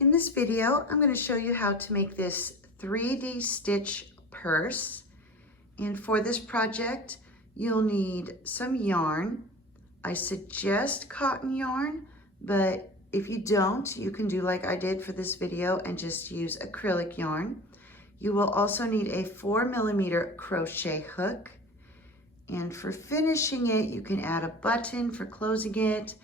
In this video, I'm going to show you how to make this 3D stitch purse. And for this project, you'll need some yarn. I suggest cotton yarn, but if you don't, you can do like I did for this video and just use acrylic yarn. You will also need a 4mm crochet hook. And for finishing it, you can add a button for closing it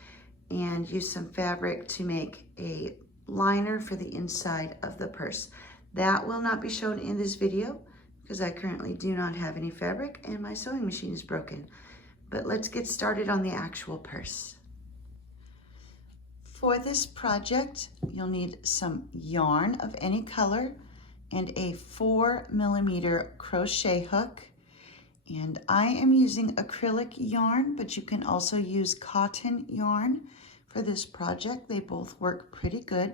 and use some fabric to make a liner for the inside of the purse. That will not be shown in this video because I currently do not have any fabric and my sewing machine is broken. But let's get started on the actual purse. For this project, you'll need some yarn of any color and a 4mm crochet hook. And I am using acrylic yarn, but you can also use cotton yarn for this project. They both work pretty good.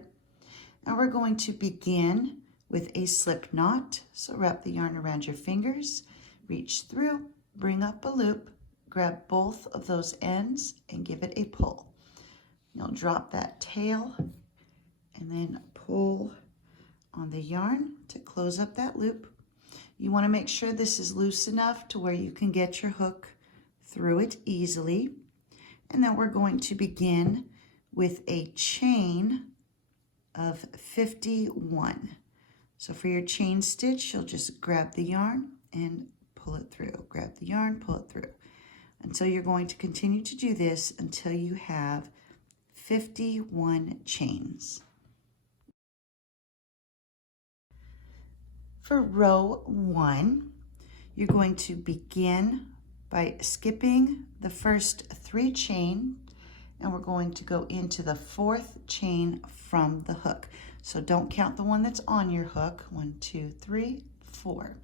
Now we're going to begin with a slip knot. So wrap the yarn around your fingers, reach through, bring up a loop, grab both of those ends and give it a pull. You'll drop that tail and then pull on the yarn to close up that loop. You want to make sure this is loose enough to where you can get your hook through it easily. And then we're going to begin with a chain of 51. So for your chain stitch, you'll just grab the yarn and pull it through. Grab the yarn, pull it through. And so you're going to continue to do this until you have 51 chains. For row 1, you're going to begin by skipping the first 3 chains, and we're going to go into the 4th chain from the hook. So don't count the one that's on your hook. 1, 2, 3, 4.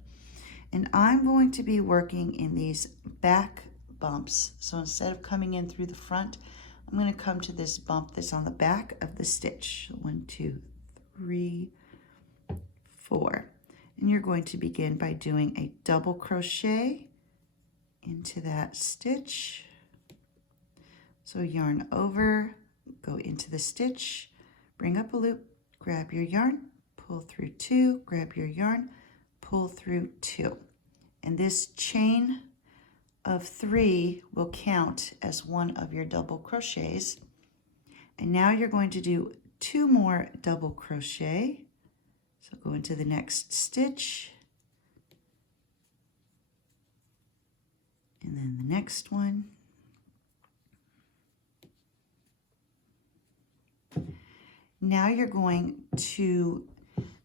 And I'm going to be working in these back bumps. So instead of coming in through the front, I'm going to come to this bump that's on the back of the stitch. 1, 2, 3, 4. And you're going to begin by doing a double crochet into that stitch. So yarn over, go into the stitch, bring up a loop, grab your yarn, pull through 2, grab your yarn, pull through 2. And this chain of 3 will count as one of your double crochets. And now you're going to do 2 more double crochet. So go into the next stitch, and then the next one. Now you're going to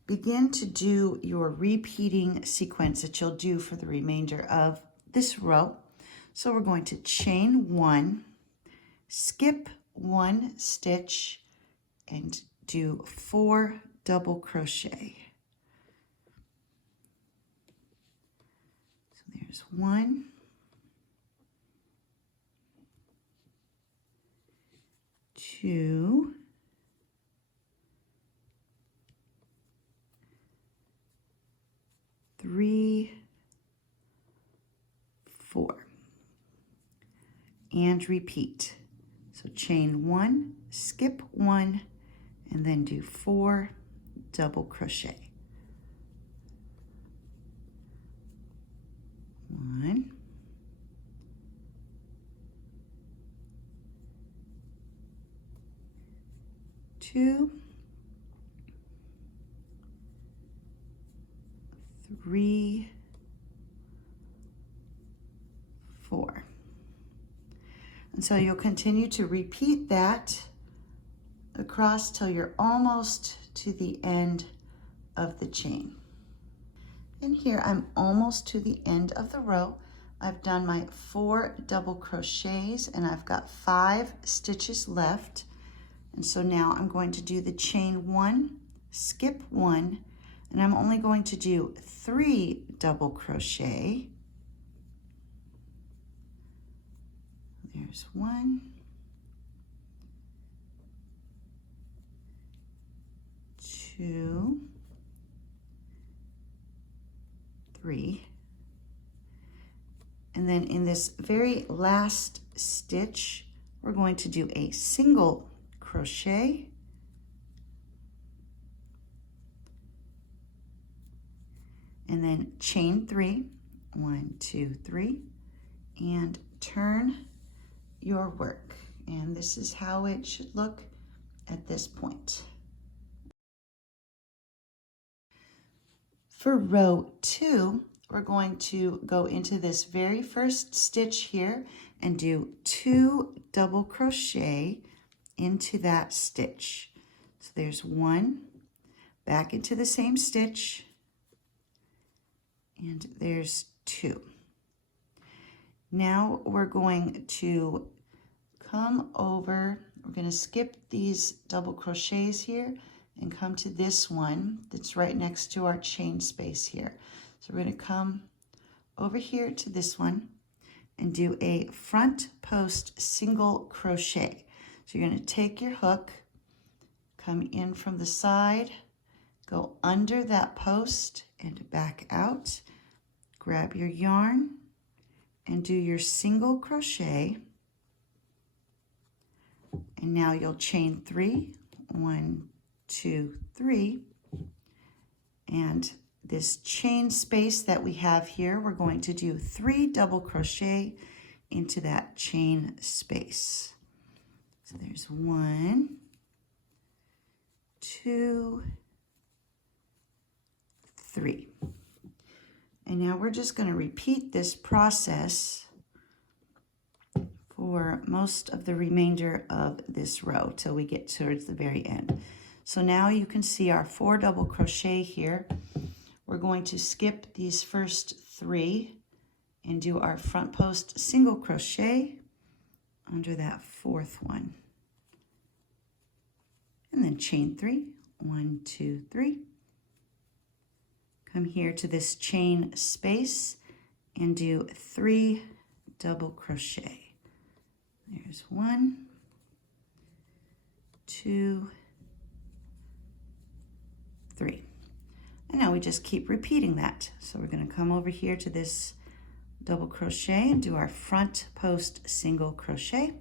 begin to do your repeating sequence that you'll do for the remainder of this row. So we're going to chain 1, skip 1 stitch, and do 4 double crochet. So there's 1, 2, 3, 4, and repeat. So chain 1, skip 1, and then do 4 double crochet. 1, 2, 3, 4. And so you'll continue to repeat that across till you're almost to the end of the chain. And here I'm almost to the end of the row. I've done my 4 double crochets and I've got 5 stitches left. And so now I'm going to do the chain 1, skip 1, and I'm only going to do 3 double crochet. There's 1, 2, 3, and then in this very last stitch we're going to do a single crochet and then chain 3, 1, 2, 3, and turn your work. And this is how it should look at this point. For row 2, we're going to go into this very first stitch here and do 2 double crochet into that stitch. So there's 1, back into the same stitch, and there's 2. Now we're going to come over, we're going to skip these double crochets here and come to this one that's right next to our chain space here. So we're going to come over here to this one and do a front post single crochet. So you're going to take your hook, come in from the side, go under that post and back out, grab your yarn and do your single crochet. And now you'll chain 3, 1, 2, 3, and this chain space that we have here, we're going to do 3 double crochet into that chain space. So there's 1, 2, 3. And now we're just going to repeat this process for most of the remainder of this row till we get towards the very end. So now you can see our 4 double crochet here. We're going to skip these first 3 and do our front post single crochet under that 4th one. And then chain 3, 1, 2, 3. Come here to this chain space and do 3 double crochet. There's 1, 2, 3. And now we just keep repeating that. So we're going to come over here to this double crochet and do our front post single crochet,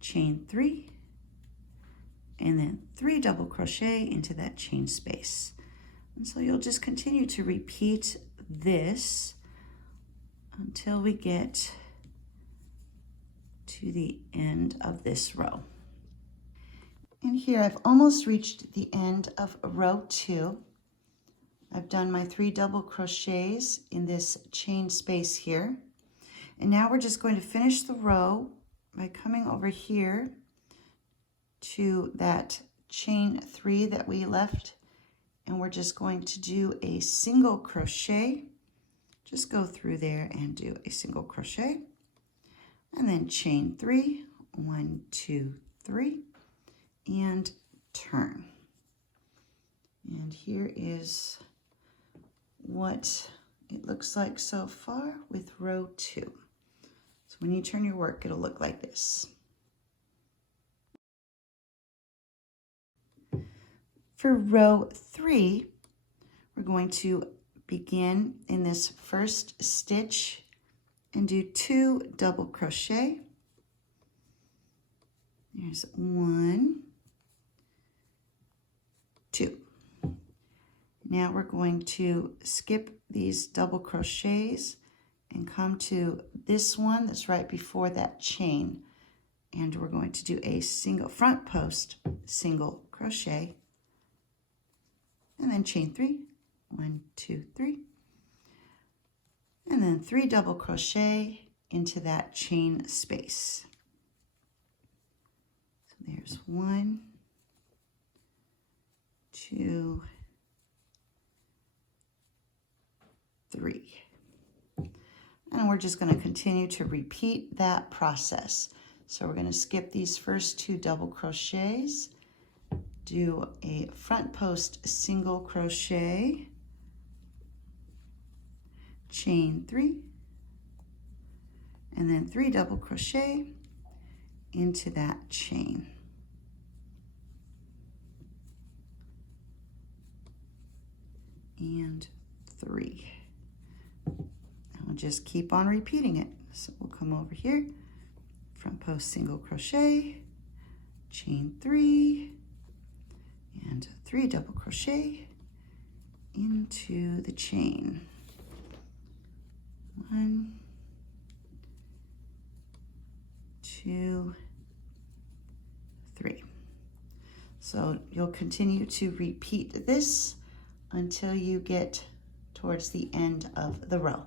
chain 3, and then 3 double crochet into that chain space. And so you'll just continue to repeat this until we get to the end of this row. And here I've almost reached the end of row 2. I've done my 3 double crochets in this chain space here. And now we're just going to finish the row by coming over here to that chain 3 that we left. And we're just going to do a single crochet. Just go through there and do a single crochet. And then chain 3, 1, 2, 3, and turn. And here is what it looks like so far with row 2. So when you turn your work, it'll look like this. For row 3, we're going to begin in this first stitch and do 2 double crochet. There's 1, 2. Now we're going to skip these double crochets and come to this one that's right before that chain. And we're going to do a single front post single crochet. And then chain 3, 1, 2, 3. And then 3 double crochet into that chain space. So there's 1, 2, 3. And we're just going to continue to repeat that process. So we're going to skip these first 2 double crochets, do a front post single crochet, chain 3, and then 3 double crochet into that chain. And 3. And we'll just keep on repeating it. So we'll come over here, front post single crochet, chain 3, and 3 double crochet into the chain. 1, 2, 3. So you'll continue to repeat this until you get towards the end of the row.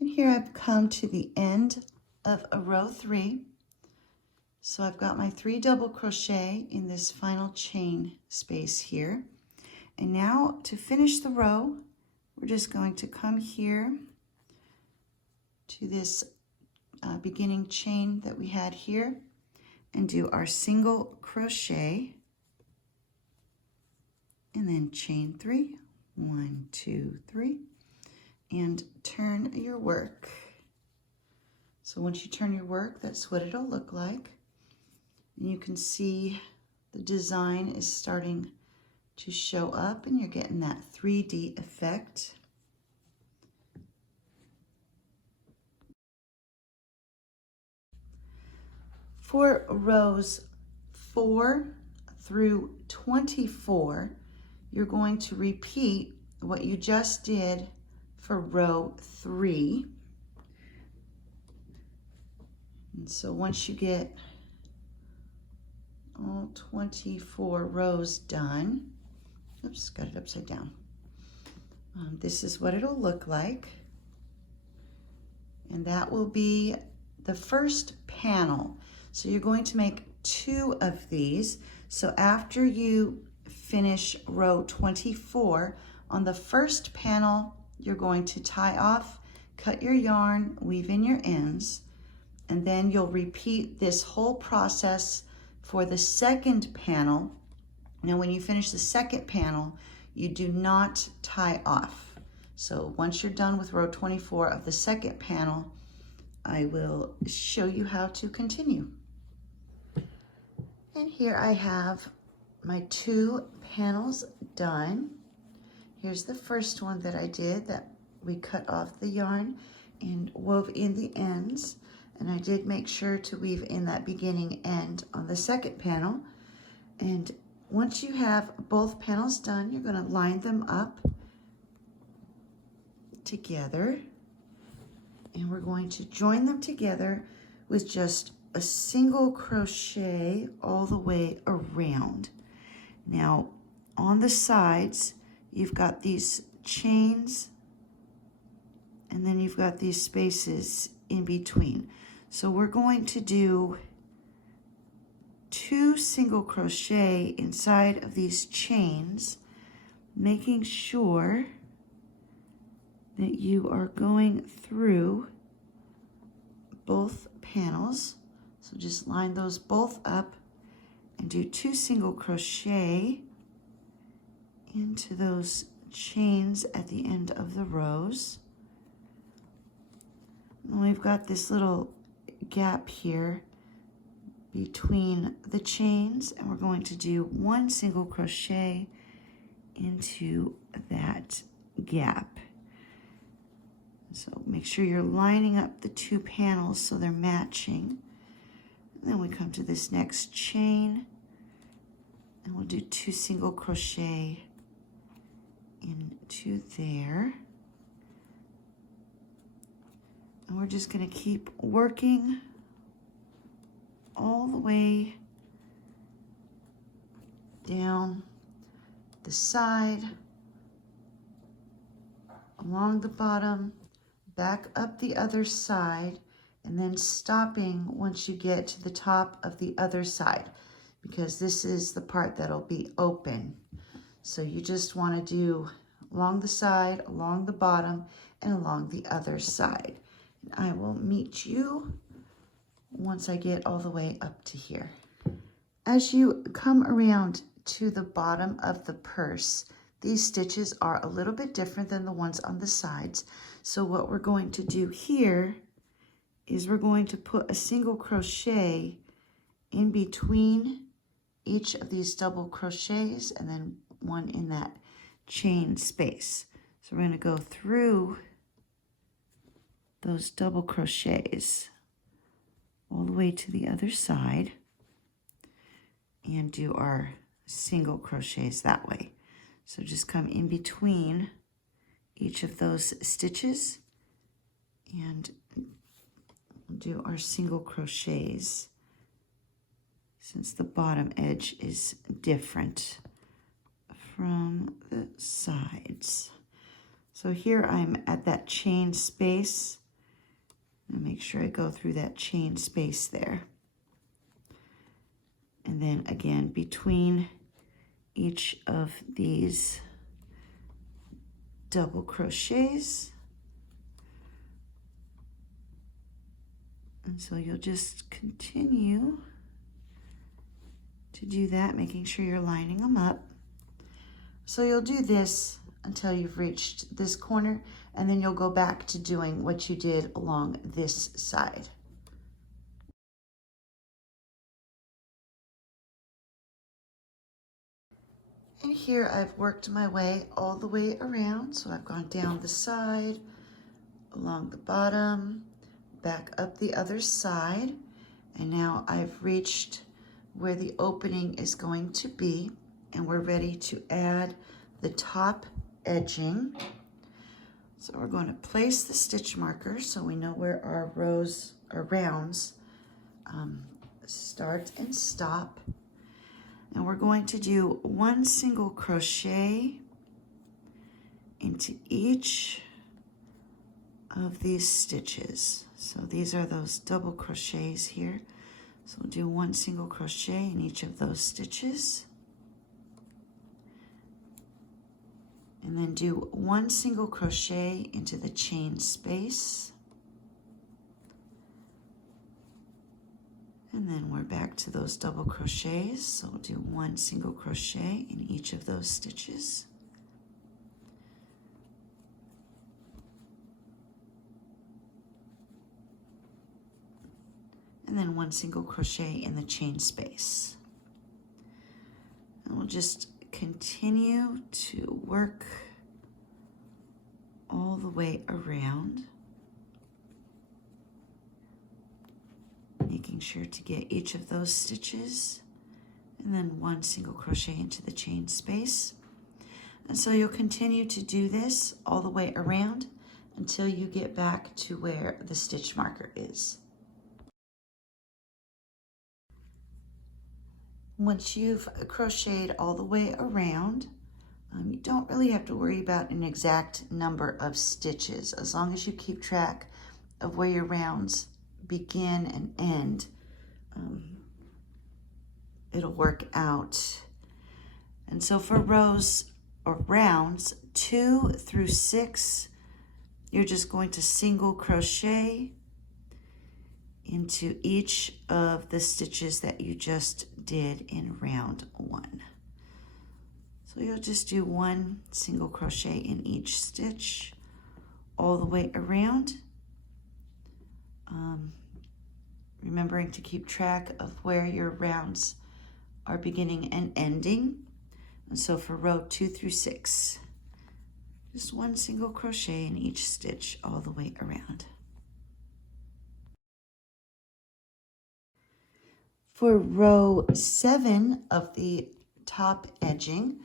And here I've come to the end of a row 3. So I've got my 3 double crochet in this final chain space here. And now to finish the row, we're just going to come here to this beginning chain that we had here and do our single crochet and then chain 3, 1, 2, 3, and turn your work. So once you turn your work, that's what it'll look like. And you can see the design is starting to show up and you're getting that 3D effect. For rows 4 through 24, you're going to repeat what you just did for row 3. And so once you get all 24 rows done, oops, got it upside down. This is what it'll look like. And that will be the first panel. So you're going to make 2 of these. So after you finish row 24, on the first panel, you're going to tie off, cut your yarn, weave in your ends, and then you'll repeat this whole process for the second panel. Now, when you finish the second panel, you do not tie off. So once you're done with row 24 of the second panel, I will show you how to continue. And here I have my 2 panels done. Here's the first one that I did, that we cut off the yarn and wove in the ends. And I did make sure to weave in that beginning end on the second panel. And once you have both panels done, you're going to line them up together. And we're going to join them together with just a single crochet all the way around. Now, on the sides, you've got these chains, and then you've got these spaces in between. So we're going to do 2 single crochet inside of these chains, making sure that you are going through both panels. So just line those both up and do 2 single crochet into those chains at the end of the rows. And we've got this little gap here between the chains, and we're going to do 1 single crochet into that gap. So make sure you're lining up the 2 panels so they're matching. And then we come to this next chain and we'll do 2 single crochet into there. And we're just going to keep working all the way down the side, along the bottom, back up the other side, and then stopping once you get to the top of the other side, because this is the part that'll be open. So you just want to do along the side, along the bottom, and along the other side. And I will meet you once I get all the way up to here. As you come around to the bottom of the purse, these stitches are a little bit different than the ones on the sides. So what we're going to do here is we're going to put a single crochet in between each of these double crochets and then 1 in that chain space. So we're going to go through those double crochets all the way to the other side and do our single crochets that way. So just come in between each of those stitches and do our single crochets, since the bottom edge is different from the sides. So here I'm at that chain space. And make sure I go through that chain space there. And then again, between each of these double crochets. And so you'll just continue to do that, making sure you're lining them up. So you'll do this until you've reached this corner, and then you'll go back to doing what you did along this side. And here I've worked my way all the way around. So I've gone down the side, along the bottom, back up the other side, and now I've reached where the opening is going to be, and we're ready to add the top edging. So we're going to place the stitch marker so we know where our rows or rounds start and stop. And we're going to do one single crochet into each of these stitches. So these are those double crochets here. So we'll do one single crochet in each of those stitches. And then do one single crochet into the chain space. And then we're back to those double crochets. So we'll do one single crochet in each of those stitches. And then one single crochet in the chain space. And we'll just continue to work all the way around, making sure to get each of those stitches, and then one single crochet into the chain space. And so you'll continue to do this all the way around until you get back to where the stitch marker is. Once you've crocheted all the way around, you don't really have to worry about an exact number of stitches. As long as you keep track of where your rounds begin and end, it'll work out. And so for rows or rounds 2 through 6, you're just going to single crochet into each of the stitches that you just did in round 1. So you'll just do one single crochet in each stitch all the way around, remembering to keep track of where your rounds are beginning and ending. And so for row 2 through 6, just one single crochet in each stitch all the way around. For row 7 of the top edging,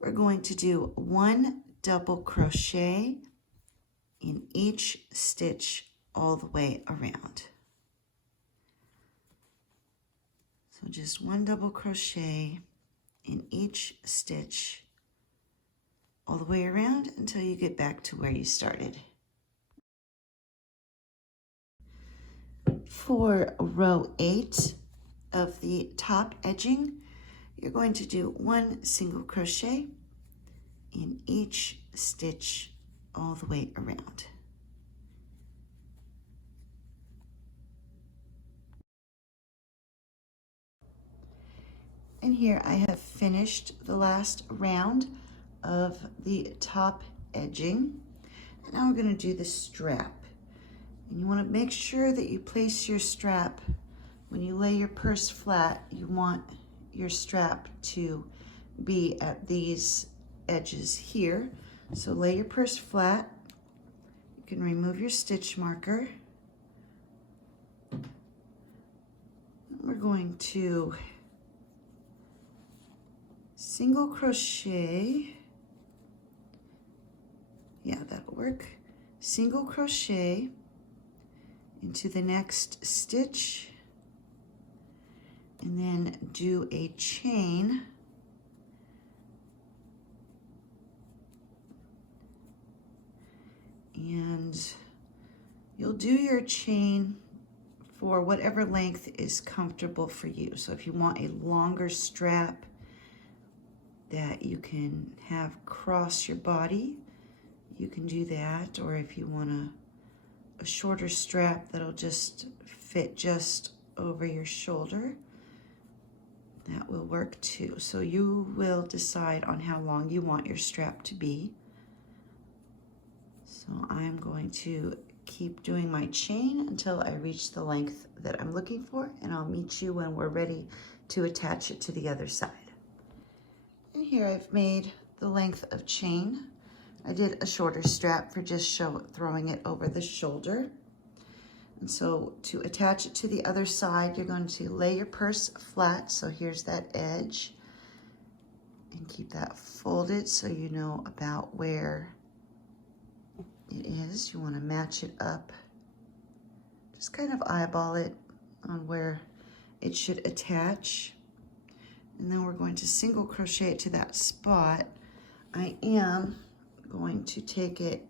we're going to do one double crochet in each stitch all the way around. So just one double crochet in each stitch all the way around until you get back to where you started. For row 8 of the top edging, you're going to do one single crochet in each stitch all the way around. And here I have finished the last round of the top edging. And now we're going to do the strap. And you want to make sure that you place your strap, when you lay your purse flat, you want your strap to be at these edges here. So lay your purse flat. You can remove your stitch marker. We're going to single crochet Yeah, that'll work. Single crochet into the next stitch, and then do a chain. And you'll do your chain for whatever length is comfortable for you. So if you want a longer strap that you can have cross your body, you can do that. Or if you want a shorter strap that'll just fit just over your shoulder, that will work too. So you will decide on how long you want your strap to be. So I'm going to keep doing my chain until I reach the length that I'm looking for, and I'll meet you when we're ready to attach it to the other side. And here I've made the length of chain. I did a shorter strap for just throwing it over the shoulder. And so to attach it to the other side, you're going to lay your purse flat. So here's that edge, and keep that folded so you know about where it is. You want to match it up. Just kind of eyeball it on where it should attach. And then we're going to single crochet it to that spot. I am going to take it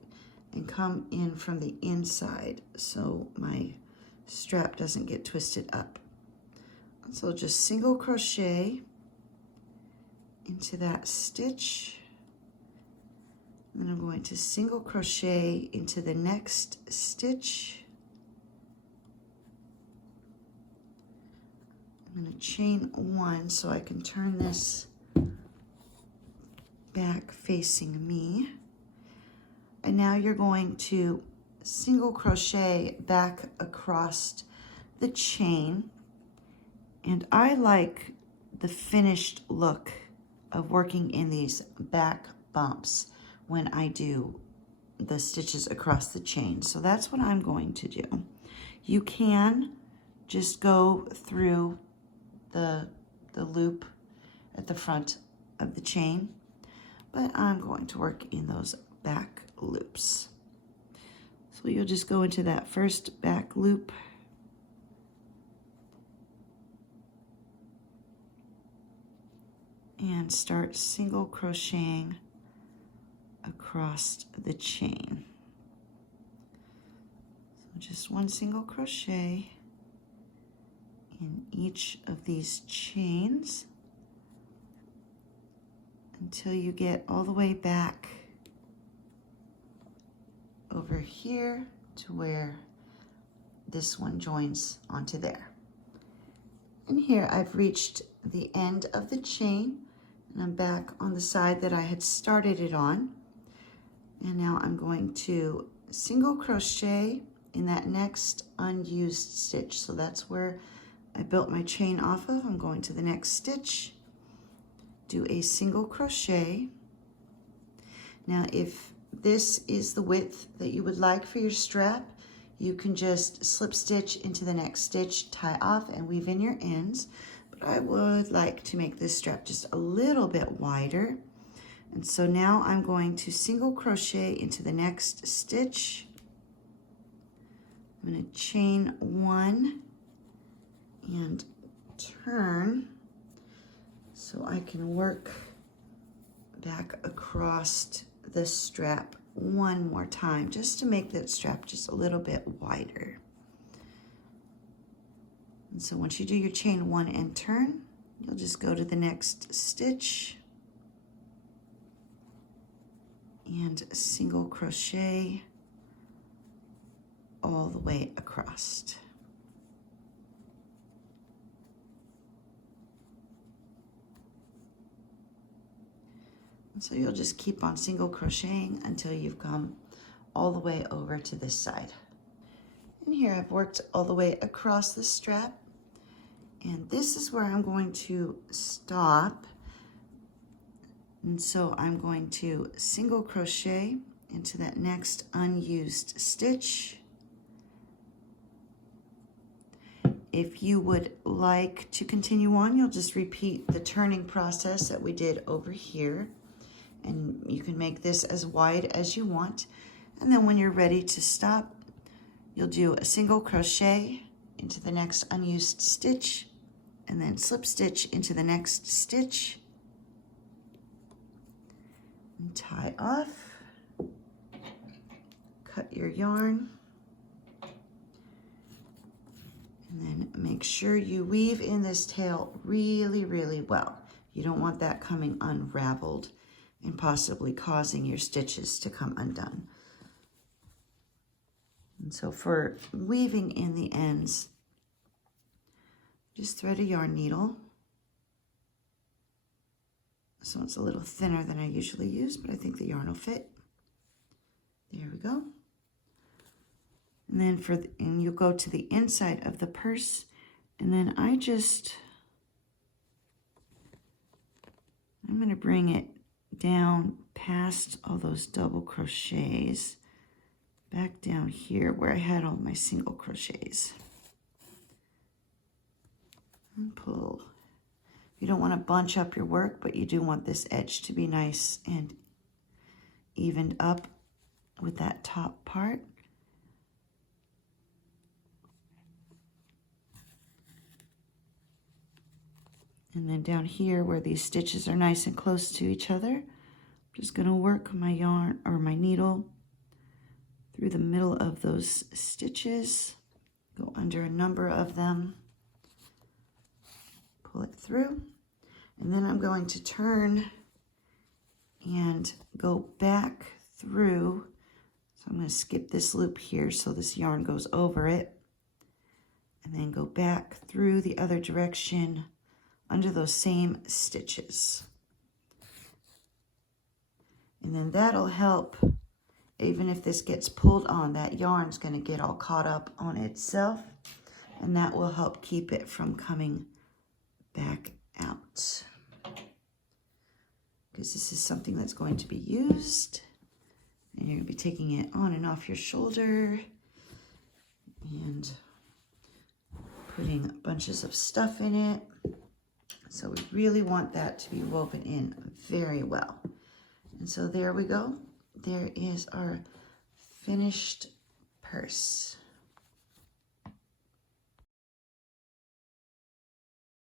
and come in from the inside so my strap doesn't get twisted up. So just single crochet into that stitch. Then I'm going to single crochet into the next stitch. I'm going to chain one so I can turn this back facing me. And now you're going to single crochet back across the chain. And I like the finished look of working in these back bumps when I do the stitches across the chain. So that's what I'm going to do. You can just go through the loop at the front of the chain, but I'm going to work in those back loops. So you'll just go into that first back loop, and start single crocheting across the chain. So just one single crochet in each of these chains until you get all the way back over here to where this one joins onto there. And here I've reached the end of the chain, and I'm back on the side that I had started it on. And now I'm going to single crochet in that next unused stitch. So that's where I built my chain off of. I'm going to the next stitch, do a single crochet. Now if this is the width that you would like for your strap, you can just slip stitch into the next stitch, tie off, and weave in your ends. But I would like to make this strap just a little bit wider. And so now I'm going to single crochet into the next stitch. I'm going to chain one and turn so I can work back across the strap one more time, just to make that strap just a little bit wider. And so once you do your chain one and turn, you'll just go to the next stitch and single crochet all the way across. And so you'll just keep on single crocheting until you've come all the way over to this side. And here I've worked all the way across the strap, and this is where I'm going to stop. And so I'm going to single crochet into that next unused stitch. If you would like to continue on, you'll just repeat the turning process that we did over here. And you can make this as wide as you want. And then when you're ready to stop, you'll do a single crochet into the next unused stitch, and then slip stitch into the next stitch, and tie off, cut your yarn, and then make sure you weave in this tail really, really well. You don't want that coming unraveled and possibly causing your stitches to come undone. And so for weaving in the ends, just thread a yarn needle. This one's a little thinner than I usually use, but I think the yarn will fit. There we go. And then and you'll go to the inside of the purse, and then I'm going to bring it down past all those double crochets, back down here where I had all my single crochets. And pull. You don't want to bunch up your work, but you do want this edge to be nice and evened up with that top part. And then down here where these stitches are nice and close to each other, I'm just going to work my yarn or my needle through the middle of those stitches, go under a number of them, pull it through, and then I'm going to turn and go back through. So I'm going to skip this loop here so this yarn goes over it, and then go back through the other direction under those same stitches. And then that'll help, even if this gets pulled on, that yarn's going to get all caught up on itself, and that will help keep it from coming back out. Because this is something that's going to be used, and you're going to be taking it on and off your shoulder and putting bunches of stuff in it. So we really want that to be woven in very well. And so there we go. There is our finished purse.